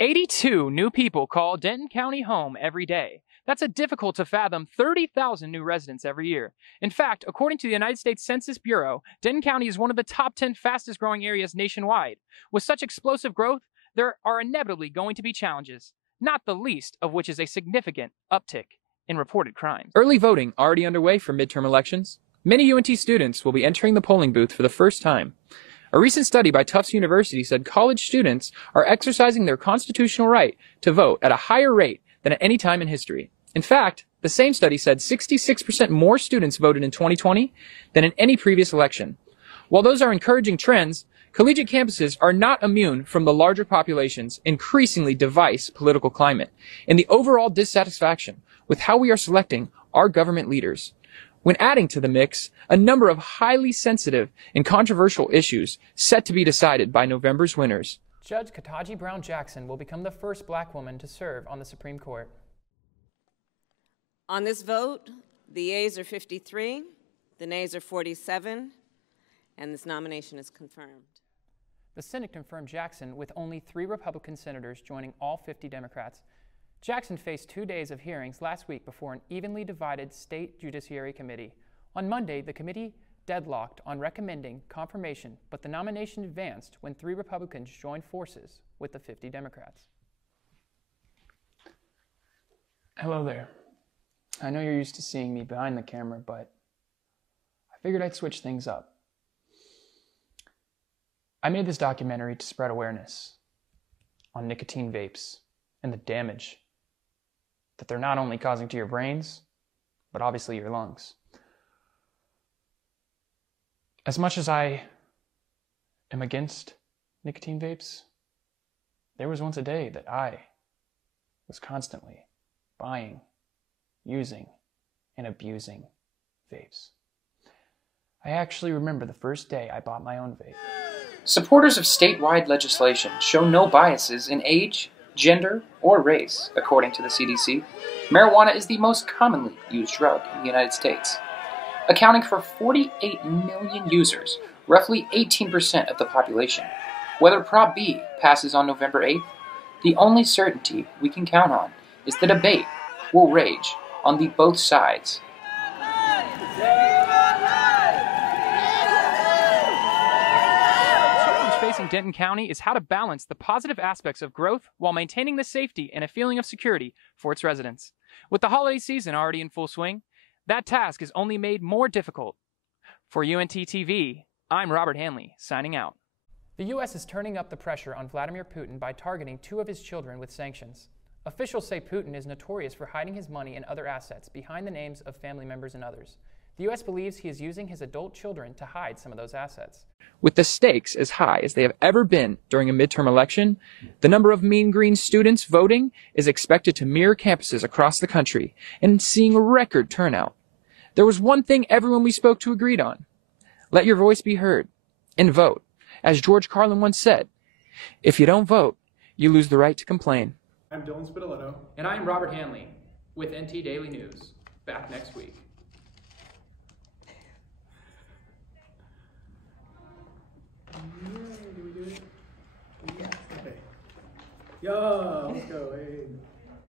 82 new people call Denton County home every day. That's a difficult to fathom 30,000 new residents every year. In fact, according to the United States Census Bureau, Denton County is one of the top 10 fastest growing areas nationwide. With such explosive growth, there are inevitably going to be challenges, not the least of which is a significant uptick in reported crimes. Early voting already underway for midterm elections. Many UNT students will be entering the polling booth for the first time. A recent study by Tufts University said college students are exercising their constitutional right to vote at a higher rate than at any time in history. In fact, the same study said 66% more students voted in 2020 than in any previous election. While those are encouraging trends, collegiate campuses are not immune from the larger population's increasingly diverse political climate and the overall dissatisfaction with how we are selecting our government leaders. When adding to the mix a number of highly sensitive and controversial issues set to be decided by November's winners. Judge Ketanji Brown Jackson will become the first black woman to serve on the Supreme Court. On this vote, the yeas are 53, the nays are 47, and this nomination is confirmed. The Senate confirmed Jackson with only 3 Republican senators joining all 50 Democrats. Jackson faced 2 days of hearings last week before an evenly divided state judiciary committee. On Monday, the committee deadlocked on recommending confirmation, but the nomination advanced when 3 Republicans joined forces with the 50 Democrats. Hello there. I know you're used to seeing me behind the camera, but I figured I'd switch things up. I made this documentary to spread awareness on nicotine vapes and the damage that they're not only causing to your brains, but obviously your lungs. As much as I am against nicotine vapes, there was once a day that I was constantly buying, using, and abusing vapes. I actually remember the first day I bought my own vape. Supporters of statewide legislation show no biases in age, gender, or race, according to the CDC. Marijuana is the most commonly used drug in the United States. Accounting for 48 million users, roughly 18% of the population. Whether Prop B passes on November 8th, the only certainty we can count on is the debate will rage on the both sides. Facing Denton County is how to balance the positive aspects of growth while maintaining the safety and a feeling of security for its residents. With the holiday season already in full swing, that task is only made more difficult. For UNT TV, I'm Robert Hanley, signing out. The U.S. is turning up the pressure on Vladimir Putin by targeting 2 of his children with sanctions. Officials say Putin is notorious for hiding his money and other assets behind the names of family members and others. The U.S. believes he is using his adult children to hide some of those assets. With the stakes as high as they have ever been during a midterm election, the number of Mean Green students voting is expected to mirror campuses across the country and seeing a record turnout. There was one thing everyone we spoke to agreed on. Let your voice be heard and vote. As George Carlin once said, if you don't vote, you lose the right to complain. I'm Dylan Spidoletto. And I'm Robert Hanley with NT Daily News. Back next week. Yeah, did we do it? Yeah. Okay. Yo, let's go. Hey.